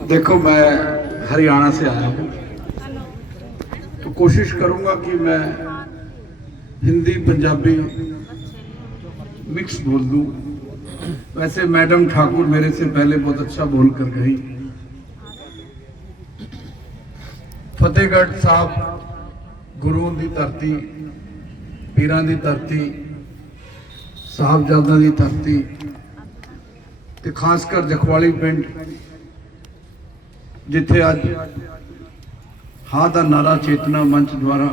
देखो, मैं हरियाणा से आया हूँ, तो कोशिश करूँगा कि मैं हिंदी पंजाबी मिक्स बोल दूँ। वैसे मैडम ठाकुर मेरे से पहले बहुत अच्छा बोल कर गई। फतेहगढ़ साहब गुरुओं की धरती, पीरां की धरती, साहबजादा की धरती, ते खासकर जखवाली पिंड जिथे अज हाँ का नारा चेतना मंच द्वारा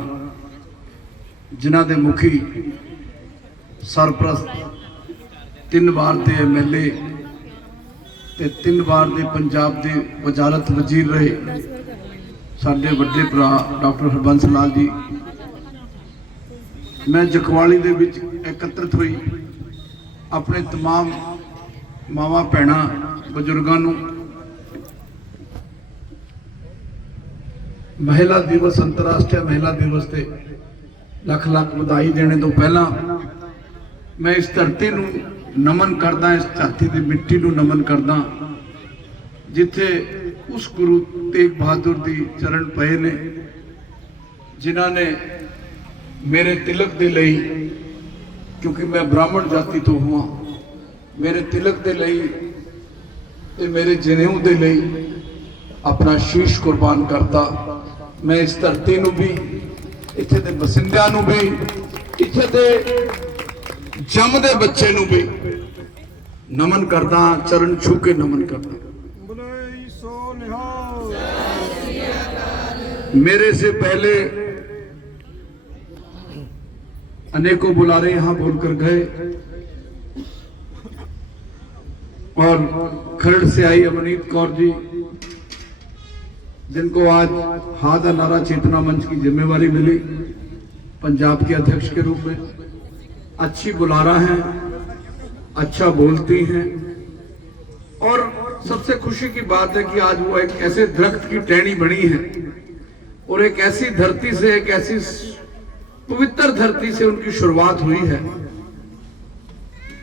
जिन्हां दे मुखी सरप्रस्त 3 बार के MLA ते 3 बार के पंजाब के वजारत वजीर रहे साडे वड्डे भरा डॉक्टर हरबंस लाल जी। मैं जखवाली दे विच एकत्रित हुई अपने तमाम मावां भैणां बजुर्गों नूं महिला दिवस, अंतरराष्ट्रीय महिला दिवस के लख लख बधाई देने तो पहला मैं इस धरती नूं नमन करदा, इस धरती की मिट्टी नूं नमन करदा जिथे उस गुरु तेग बहादुर की चरण पए ने जिन्हां ने मेरे तिलक दे लई, क्योंकि मैं ब्राह्मण जाति तो हुआ, मेरे तिलक दे लई ते मेरे जनेऊ दे लई अपना शीश कुर्बान करता। मैं इस धरती नूं भी, इत्थे दे बसिंदियां नूं भी, इत्थे दे जमदे बच्चे नूं भी नमन करदा, चरण छू के नमन करदा। मेरे से पहले अनेकों बुलारे यहां बोलकर गए और खरड़ से आई अमनीत कौर जी, जिनको आज हाँ का नारा चेतना मंच की जिम्मेवारी मिली पंजाब के अध्यक्ष के रूप में, अच्छी बुलारा हैं, अच्छा बोलती हैं। और सबसे खुशी की बात है कि आज वो एक ऐसे दरख्त की टहनी बनी है और एक ऐसी धरती से, एक ऐसी पवित्र धरती से उनकी शुरुआत हुई है।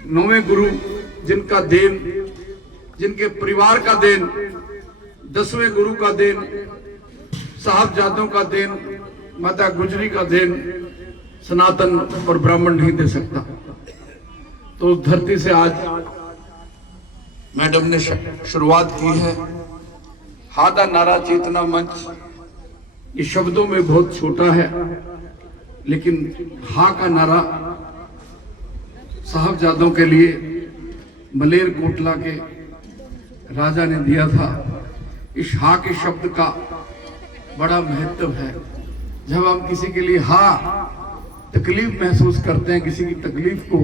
9वें गुरु जिनका देन, जिनके परिवार का देन, 10वें गुरु का देन, साहबजादों का देन, माता गुजरी का देन सनातन और ब्राह्मण नहीं दे सकता। तो उस धरती से आज मैडम ने शुरुआत की है। हाँ का नारा चेतना मंच ये शब्दों में बहुत छोटा है, लेकिन हाँ का नारा साहबजादों के लिए मलेर कोटला के राजा ने दिया था। इस हाँ के शब्द का बड़ा महत्व है। जब हम किसी के लिए हाँ तकलीफ महसूस करते हैं, किसी की तकलीफ को,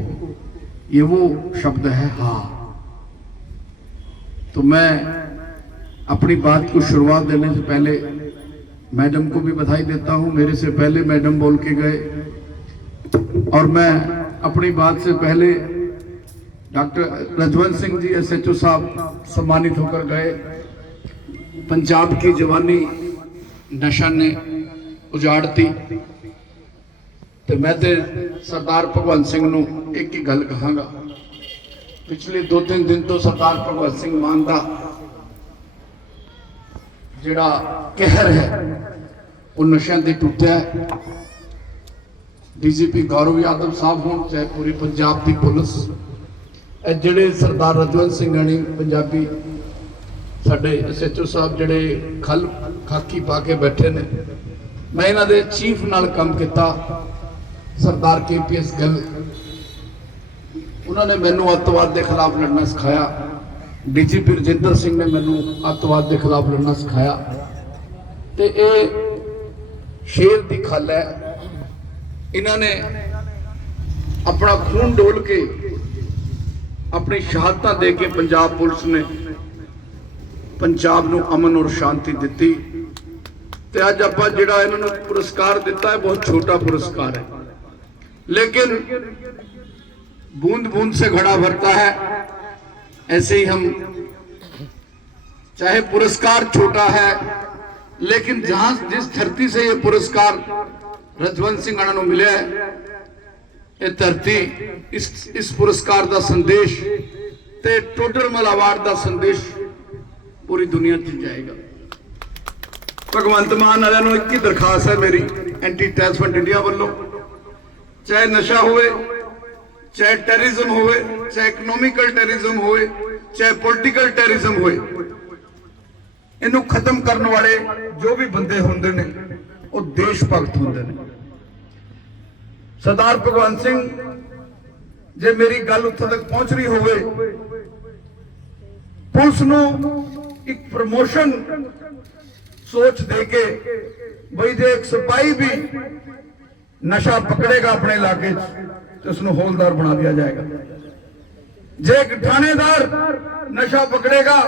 ये वो शब्द है हाँ। तो मैं अपनी बात को शुरुआत देने से पहले मैडम को भी बधाई देता हूं। मेरे से पहले मैडम बोल के गए और मैं अपनी बात से पहले डॉक्टर रजवंत सिंह जी SHO साहब सम्मानित होकर गए। पंजाब की जवानी नशा ने उजाड़ती, तो मैं तो सरदार भगवंत सिंह नूं एक ही गल कहांगा। पिछले 2-3 दिन तो सरदार भगवंत सिंह मान का जिहड़ा कहर है वो नशा ते टुटिया है। DGP गौरव यादव साहब हों, चाहे पूरी पंजाब की पुलिस, जिहड़े सरदार रजवंत सिंह हनी पंजाबी साडे SHO साहब जिहड़े खल खाकी पा के बैठे ने, मैं इन्हां दे चीफ नाल काम किया। सरदार KPS गिल, उन्होंने मैनू अतवाद के खिलाफ लड़ना सिखाया। DGP रजिंदर सिंह ने मैनू अतवाद के खिलाफ लड़ना सिखाया। तो ये शेर की खल है। इन्होंने अपना खून डोल के अपनी शहादत दे के पंजाब पुलिस ने पंजाब नूं अमन और शांति दी। तो अज आप जिहड़ा इन्होंने पुरस्कार दिता है बहुत छोटा पुरस्कार है, लेकिन बूंद बूंद से घड़ा भरता है। ऐसे ही हम, चाहे पुरस्कार छोटा है, लेकिन जहां जिस धरती से ये पुरस्कार रजवंत सिंह आना मिले है, ये धरती इस पुरस्कार का संदेश ते टोडरमल अवार्ड का संदेश पूरी दुनिया च जाएगा। भगवंत मान वालियां नूं एक ही दरखास्त है मेरी एंटी टैक्स फंड इंडिया वालों, चाहे नशा होवे, चाहे टेररिज्म होवे, चाहे इकनोमिकल टेररिज्म होवे, चाहे पॉलिटिकल टेररिज्म होवे, इनू खत्म करने वाले जो भी बंदे होंदे ने वो देश भगत होंदे ने। सरदार भगवंत सिंह जे मेरी गल उत्थे तक पहुंच रही होवे, पुलिस नू एक प्रमोशन सोच दे के बई जे एक सिपाही भी नशा पकड़ेगा अपने इलाके तो उसको हौलदार बना दिया जाएगा। जे एक थानेदार नशा पकड़ेगा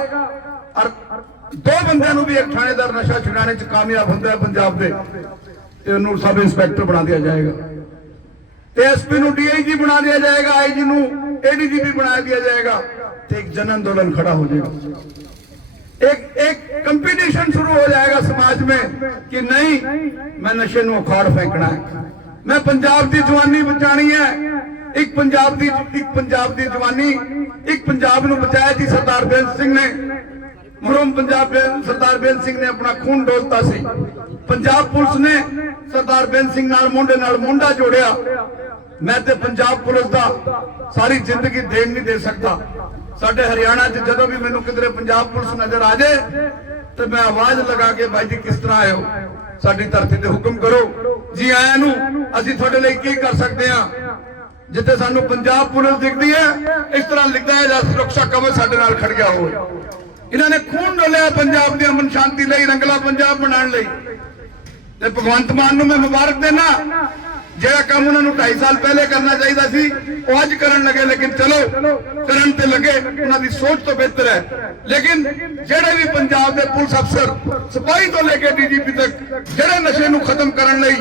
और दो बंदों भी एक थानेदार नशा छुड़ाने च कामयाब होता है पंजाब के, तो उन्होंने सब इंस्पैक्टर बना दिया जाएगा, एसपी नू डीआईजी बना दिया जाएगा, आईजी नू एडीजीपी बना दिया जाएगा, तो एक जन आंदोलन खड़ा हो जाएगा। एक कंपटीशन शुरू हो जाएगा समाज में कि नहीं मैं नशे नू उखाड़ फेंकना है, मैं पंजाब की जवानी बचानी है। एक पंजाब की जवानी, एक पंजाब नू बचाया जी सरदार बेअंत सिंह ने, मरहूम पंजाब सरदार बेअंत सिंह ने अपना खून डोलता सी। पंजाब पुलिस ने सरदार बेअंत सिंह नाल मोंढे नाल मोंढा जोड़िया। मैं ते पंजाब पुलिस का सारी जिंदगी देन नहीं दे सकता। साडे हरियाणा च जदों भी मैनूं किधरे पंजाब पुलिस नजर आ जाए तो मैं आवाज लगा के भाई जी किस तरह आए हो, साडी धरती ते हुक्म करो जी आया नूं असीं तुहाडे लई की कर सकते हैं। जिथे सानू पंजाब पुलिस दिखती है इस तरह लिखता है जब सुरक्षा कवच साडे नाल खड़ गया हो। इन्होंने खून डोलिया पंजाब की अमन शांति लई, रंगला पंजाब बनाने लई। ते भगवंत मान नूं मैं मुबारक देना, जेड़ा काम उन्होंने 2.5 साल पहले करना चाहिए सी वो अज करन लगे, लेकिन चलो करन ते लगे, उन्होंने सोच तो बेहतर है। लेकिन जेड़े भी पंजाब के पुलिस अफसर सिपाही तो लेके डीजीपी तक जेड़े नशे नूं खत्म करन लई,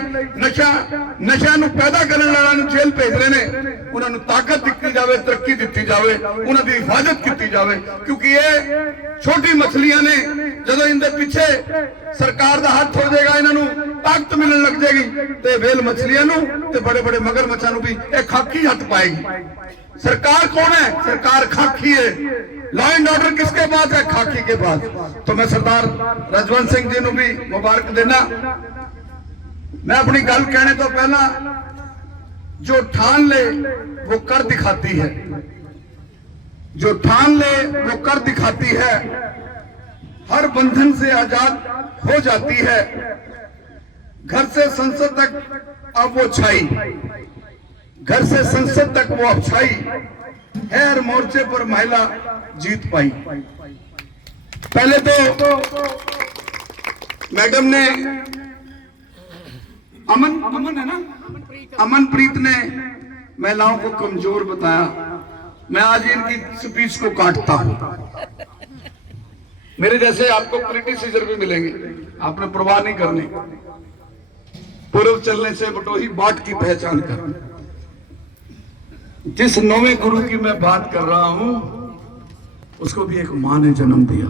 नशा नूं पैदा करन वालियां नूं जेल भेज रहे ने, उन्होंने ताकत दी जाए, तरक्की दी जाए, उन्होंने हिफाजत की जाए, क्योंकि ये छोटी मछलियां ने, जदों इनके पीछे सरकार का हाथ हो जाएगा, इन्हों ताकत मिलने लग जाएगी, तो वेल मछलियां ते बड़े बड़े मगरमच्छां नूं भी एक खाकी हथ पाएगी। सरकार कौन है? सरकार खाकी है। लॉ एंड ऑर्डर किसके पास है? खाकी के पास। तो मैं सरदार रजवंत सिंह जी नूं भी मुबारक देना। मैं अपनी गल कहने तो पहला जो ठान ले वो कर दिखाती है, जो ठान ले वो कर दिखाती है, हर बंधन से आजाद हो जाती है। घर से संसद तक अब वो छाई, घर से संसद तक वो अब छाई है, हर मोर्चे पर महिला जीत पाई। पहले तो मैडम ने अमन है ना, अमनप्रीत ने महिलाओं को कमजोर बताया। मैं आज इनकी स्पीच को काटता हूं। मेरे जैसे आपको क्रिटिसिज्म भी मिलेंगे, आपने परवाह नहीं करनी। पूर्व चलने से बटोही बाट की पहचान कर। जिस 9वें गुरु की मैं बात कर रहा हूं उसको भी एक मां ने जन्म दिया।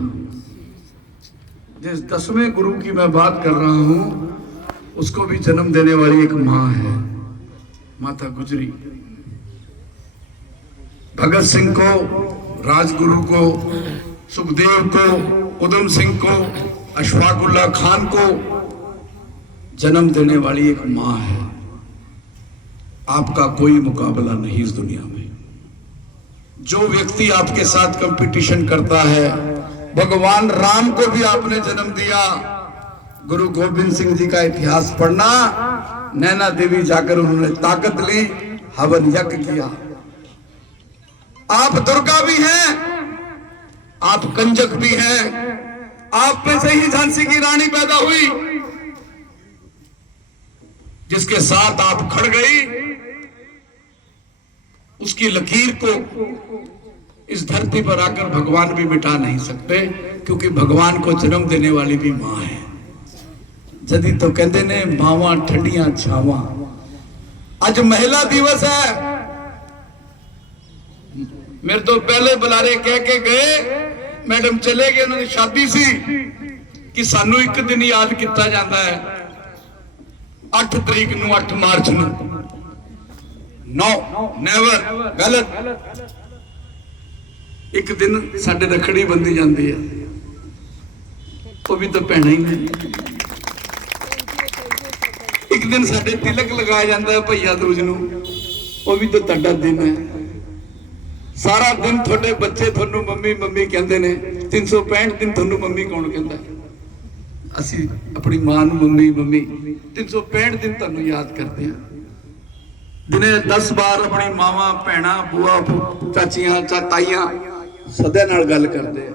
जिस 10वें गुरु की मैं बात कर रहा हूं उसको भी जन्म देने वाली एक मां है, माता गुजरी। भगत सिंह को, राजगुरु को, सुखदेव को, उधम सिंह को, अशफाकुल्ला खान को जन्म देने वाली एक मां है। आपका कोई मुकाबला नहीं इस दुनिया में। जो व्यक्ति आपके साथ कंपटीशन करता है, भगवान राम को भी आपने जन्म दिया। गुरु गोविंद सिंह जी का इतिहास पढ़ना, नैना देवी जाकर उन्होंने ताकत ली, हवन यज्ञ किया। आप दुर्गा भी हैं, आप कंजक भी हैं, आप में से ही झांसी की रानी पैदा हुई, जिसके साथ आप खड़ गई। उसकी लकीर को इस धरती पर आकर भगवान भी मिटा नहीं सकते, क्योंकि भगवान को जन्म देने वाली भी मां है। जदी तो कहते ने मावां ठंडियां छावां। आज महिला दिवस है। मेरे तो पहले बुलारे कह के गए, मैडम चले गए, उन्होंने शादी सी कि सानू एक दिन याद किया जाता है 8 तरीक नू, 8 मार्च नू। नो नेवर, गलत। एक दिन साडे रखड़ी बंदी जाती है, वो भी तो भैन ही ने। एक दिन साडे तिलक लगाया जाता है भैया दूज नूं, वो भी तो तुहाडा दिन है। सारा दिन थोड़े बच्चे थोनू मम्मी मम्मी कहते ने, 365 दिन थोनू मम्मी कौन कहता है? असी अपनी मां नूं मम्मी मम्मी 365 दिन तुहानू याद करते हैं। दिने 10 बार अपनी मावा भैणा बुआ चाचियां ताइयां सदे नाल गल करते हैं।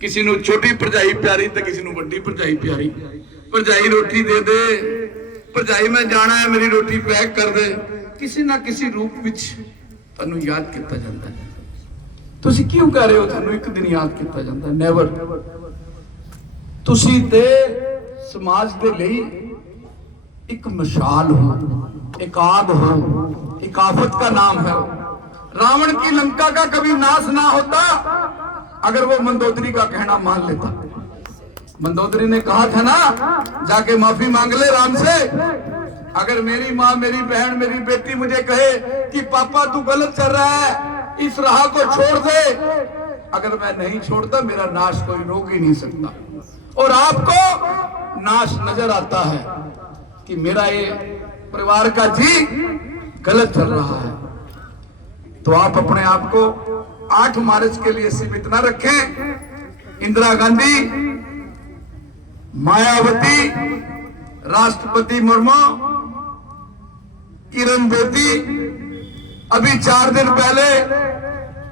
किसी नूं छोटी भरजाई प्यारी तो किसी नूं वड्डी भरजाई प्यारी। भरजाई रोटी दे दे, भरजाई मैं जाना है मेरी रोटी पैक कर दे, किसी ना किसी रूप विच तुहानू याद किया जाता है। तुसी क्यों कह रहे हो तुहानू एक दिन याद किया जाता है? नेवर। तुसी ते समाज दे लई एक मिसाल हो, एक आग हो, एक आफत का नाम है। रावण की लंका का कभी नाश ना होता अगर वो मंदोदरी का कहना मान लेता। मंदोदरी ने कहा था ना, जाके माफी मांग ले राम से। अगर मेरी माँ मेरी बहन मेरी बेटी मुझे कहे कि पापा तू गलत कर रहा है, इस राह को छोड़ दे, अगर मैं नहीं छोड़ता मेरा नाश कोई रोक ही नहीं सकता। और आपको नाश नजर आता है कि मेरा ये परिवार का जी गलत चल रहा है, तो आप अपने आप को 8 मार्च के लिए सीमित न रखें। इंदिरा गांधी, मायावती, राष्ट्रपति मुर्मू, किरण बेदी, अभी 4 दिन पहले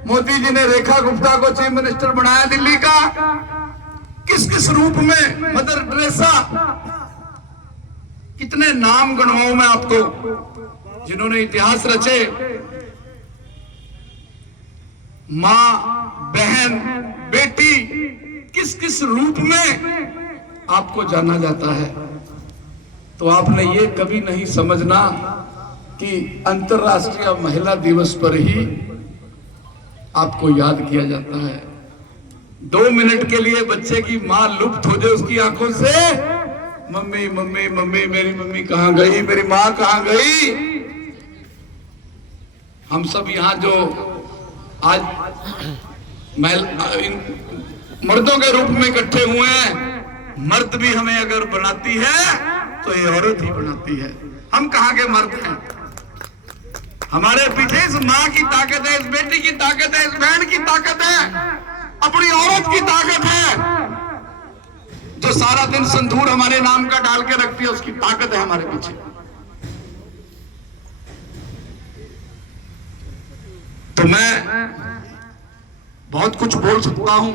मोदी जी ने रेखा गुप्ता को चीफ मिनिस्टर बनाया दिल्ली का। किस किस रूप में? मदर टेरेसा, कितने नाम गणवाऊं मैं आपको जिन्होंने इतिहास रचे। मां, बहन, बेटी, किस किस रूप में आपको जाना जाता है। तो आपने ये कभी नहीं समझना कि अंतर्राष्ट्रीय महिला दिवस पर ही आपको याद किया जाता है। 2 मिनट के लिए बच्चे की मां लुप्त हो जाए उसकी आंखों से, मम्मी मम्मी मम्मी, मेरी मम्मी कहां गई, मेरी मां कहां गई। हम सब यहाँ जो आज मर्दों के रूप में इकट्ठे हुए हैं, मर्द भी हमें अगर बनाती है तो ये औरत ही बनाती है। हम कहाँ के मर्द हैं? हमारे पीछे इस माँ की ताकत है, इस बेटी की ताकत है, इस बहन की ताकत है, अपनी औरत की ताकत है। जो सारा दिन संदूर हमारे नाम का डाल के रखती है, उसकी ताकत है हमारे पीछे। तो मैं बहुत कुछ बोल सकता हूं,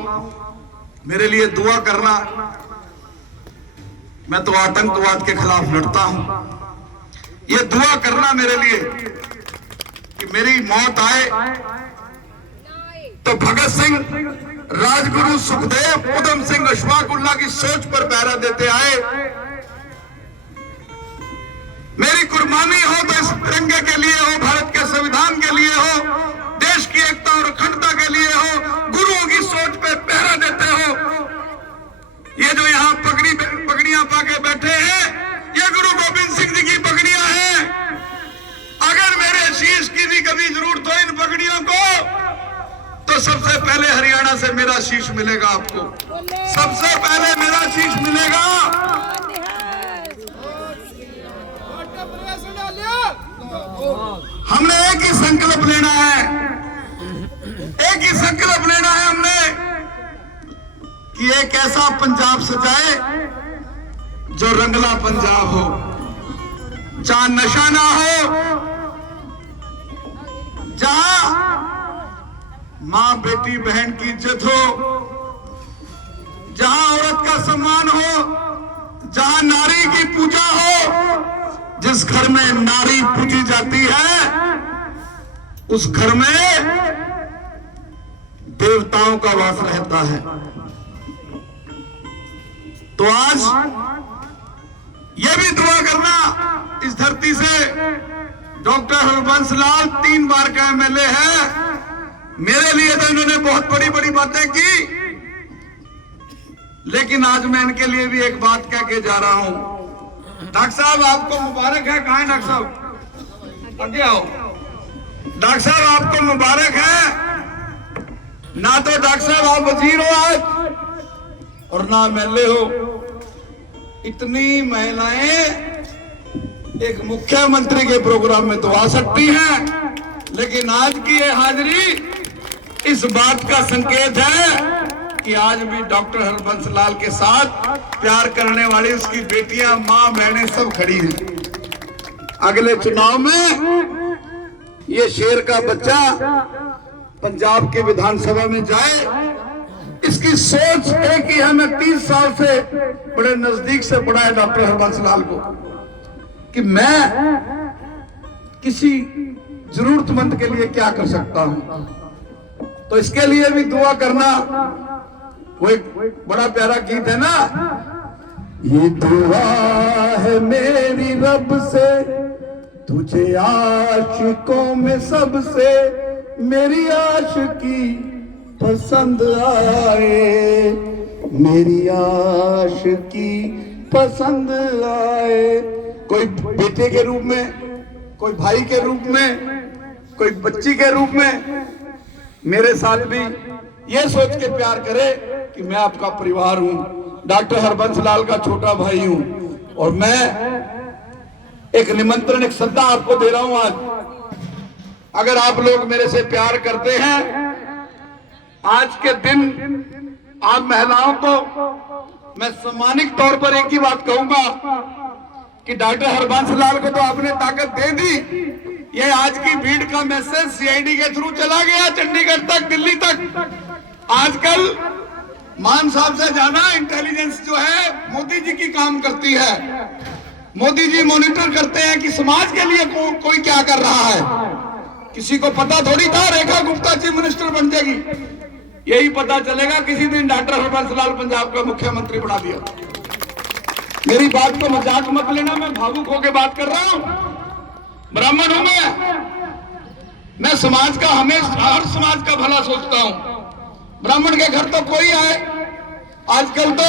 मेरे लिए दुआ करना। मैं तो आतंकवाद के खिलाफ लड़ता हूं। ये दुआ करना मेरे लिए कि मेरी मौत आए तो भगत सिंह, राजगुरु सुखदेव, उधम सिंह, अशफाकुल्लाह की सोच पर पहरा देते आए। मेरी कुर्बानी हो तो इस तिरंगे के लिए हो, भारत के संविधान के लिए हो, देश की एकता और अखंडता के लिए हो, गुरुओं की सोच पे पहरा देते हो। ये जो यहाँ पगड़ियां पाके बैठे हैं, ये गुरु गोविंद सिंह जी की पगड़ियां हैं। अगर मेरे शीश की भी कभी जरूरत हो इन पगड़ियों को, तो सबसे पहले हरियाणा से मेरा शीश मिलेगा आपको। सबसे पहले मेरा शीश मिलेगा। हमने एक ही संकल्प लेना है, एक ही संकल्प लेना है हमने कि एक ऐसा पंजाब सजाए जो रंगला पंजाब हो, जहां नशा ना हो, जहां मां बेटी बहन की इज्जत हो, जहां औरत का सम्मान हो, जहां नारी की पूजा हो। जिस घर में नारी पूजी जाती है उस घर में देवताओं का वास रहता है। तो आज ये भी दुआ करना इस धरती से, डॉक्टर हरबंस लाल 3 बार का एमएलए है। मेरे लिए तो इन्होंने बहुत बड़ी बड़ी बातें की, लेकिन आज मैं इनके लिए भी एक बात कह के जा रहा हूं। डॉक्टर साहब आपको मुबारक है। कहां है डॉक्टर साहब? आगे आओ। डॉक्टर साहब आपको मुबारक है। ना तो डॉक्टर साहब आप वजीर हो आज, और ना एमएलए हो। इतनी महिलाएं एक मुख्यमंत्री के प्रोग्राम में तो आ सकती हैं, लेकिन आज की ये हाजिरी इस बात का संकेत है कि आज भी डॉक्टर हरबंस लाल के साथ प्यार करने वाली उसकी बेटियां, मां, बहनें सब खड़ी हैं। अगले चुनाव में ये शेर का बच्चा पंजाब के विधानसभा में जाए, इसकी सोच है कि हमें 30 साल से बड़े नजदीक से पढ़ा है डॉक्टर हरबंस लाल को कि मैं किसी जरूरतमंद के लिए क्या कर सकता हूं। तो इसके लिए भी दुआ करना। वो एक बड़ा प्यारा गीत है ना, ये दुआ है मेरी रब से तुझे आशिकों में सबसे मेरी आशिकी पसंद आए, मेरी आशिकी पसंद आए। कोई बेटे के रूप में, कोई भाई के रूप में, कोई बच्ची के रूप में मेरे साथ भी ये सोच के प्यार करे कि मैं आपका परिवार हूं, डॉक्टर हरबंस लाल का छोटा भाई हूं। और मैं एक निमंत्रण, एक सद्दा आपको दे रहा हूं आज। अगर आप लोग मेरे से प्यार करते हैं, आज के दिन आप महिलाओं को मैं सम्मानित तौर पर एक ही बात कहूंगा कि डॉक्टर हरबंस लाल को तो आपने ताकत दे दी। ये आज की भीड़ का मैसेज सीआईडी के थ्रू चला गया चंडीगढ़ तक, दिल्ली तक। आजकल मान साहब से ज्यादा इंटेलिजेंस जो है मोदी जी की काम करती है। मोदी जी मॉनिटर करते हैं कि समाज के लिए कोई क्या कर रहा है। किसी को पता थोड़ी था रेखा गुप्ता चीफ मिनिस्टर बन जाएगी, यही पता चलेगा किसी दिन डॉक्टर हरबंस लाल पंजाब का मुख्यमंत्री बना दिया। मेरी बात को मजाक मत लेना, मैं भावुक होकर बात कर रहा हूं। ब्राह्मण हूं मैं समाज का, हमेशा हर समाज का भला सोचता हूं। ब्राह्मण के घर तो कोई आए, आजकल तो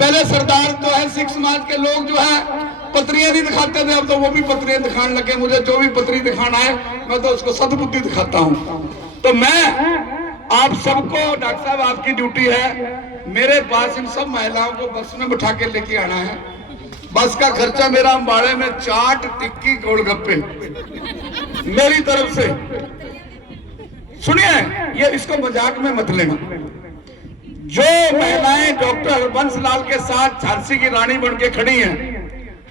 पहले सरदार जो है सिख समाज के लोग जो है पत्रियां नहीं दिखाते थे, अब तो वो भी पत्रियां दिखाने लगे। मुझे जो भी पत्री दिखाना है मैं तो उसको सद्बुद्धि दिखाता हूं। तो मैं आप सबको, डॉक्टर साहब आपकी ड्यूटी है, मेरे पास इन सब महिलाओं को बस में बिठा के लेके आना है। बस का खर्चा मेरा अंबाड़े में चाट, टिक्की, गोलगप्पे मेरी तरफ से। सुनिए, ये इसको मजाक में मत लेना। जो महिलाएं डॉक्टर हरबंस लाल के साथ झांसी की रानी बन के खड़ी हैं,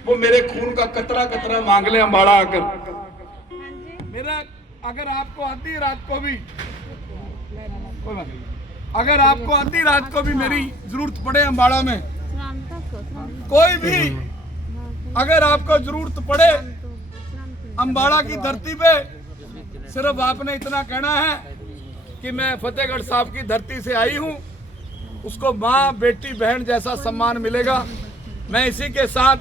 वो मेरे खून का कतरा कतरा मांग ले अंबाड़ा आकर। मेरा अगर आपको आधी रात को भी, अगर आपको आधी रात को भी मेरी जरूरत पड़े अंबाड़ा में, कोई भी अगर आपको जरूरत पड़े अंबाड़ा की धरती पे, सिर्फ आपने इतना कहना है कि मैं फतेहगढ़ साहब की धरती से आई हूं, उसको माँ, बेटी, बहन जैसा सम्मान मिलेगा। मैं इसी के साथ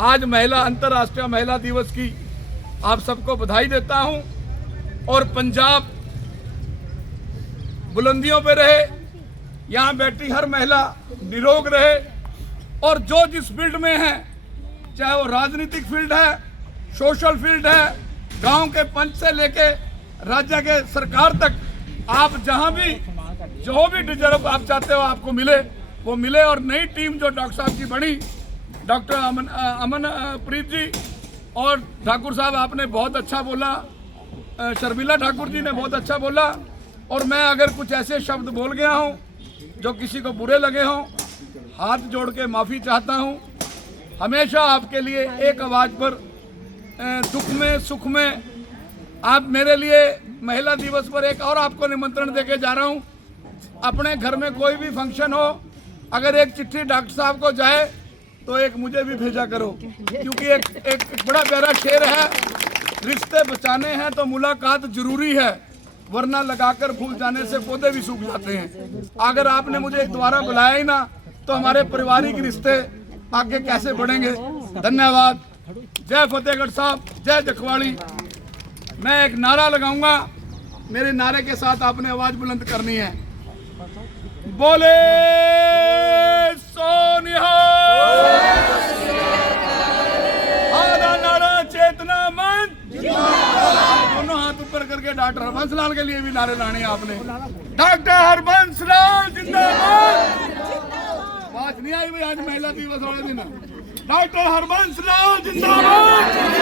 आज अंतर्राष्ट्रीय महिला दिवस की आप सबको बधाई देता हूं। और पंजाब बुलंदियों पे रहे, यहाँ बैठी हर महिला निरोग रहे, और जो जिस फील्ड में है, चाहे वो राजनीतिक फील्ड है, सोशल फील्ड है, गांव के पंच से लेके राज्य के सरकार तक, आप जहां भी जो भी डिजर्व आप चाहते हो आपको मिले, वो मिले। और नई टीम जो डॉक्टर साहब की बनी, डॉक्टर अमन प्रीत जी और ठाकुर साहब, आपने बहुत अच्छा बोला, शर्मिला ठाकुर जी ने बहुत अच्छा बोला। और मैं अगर कुछ ऐसे शब्द बोल गया हूं जो किसी को बुरे लगे हों, हाथ जोड़ के माफ़ी चाहता हूं। हमेशा आपके लिए एक आवाज़ पर, दुख में सुख में, आप मेरे लिए महिला दिवस पर एक और आपको निमंत्रण देके जा रहा हूं। अपने घर में कोई भी फंक्शन हो, अगर एक चिट्ठी डॉक्टर साहब को जाए तो एक मुझे भी भेजा करो, क्योंकि एक बड़ा प्यारा शेर है, रिश्ते बचाने हैं तो मुलाकात जरूरी है, वरना लगाकर फूल जाने से पौधे भी सूख जाते हैं। अगर आपने मुझे दोबारा बुलाया ही ना तो हमारे पारिवारिक रिश्ते आगे कैसे बढ़ेंगे। धन्यवाद। जय फतेहगढ़ साहब, जय जखवाड़ी। मैं एक नारा लगाऊंगा, मेरे नारे के साथ आपने आवाज बुलंद करनी है। बोले सोनिया, आधा नारा चेतना मंच, दोनों हाथ ऊपर करके डॉक्टर हरबंस लाल के लिए भी नारे लाने आपने। डॉक्टर हरबंस लाल जिंदाबाद। नहीं आई भाई आज महिला दिवस वाले दिन डॉक्टर हरबंस लाल जिंदाबाद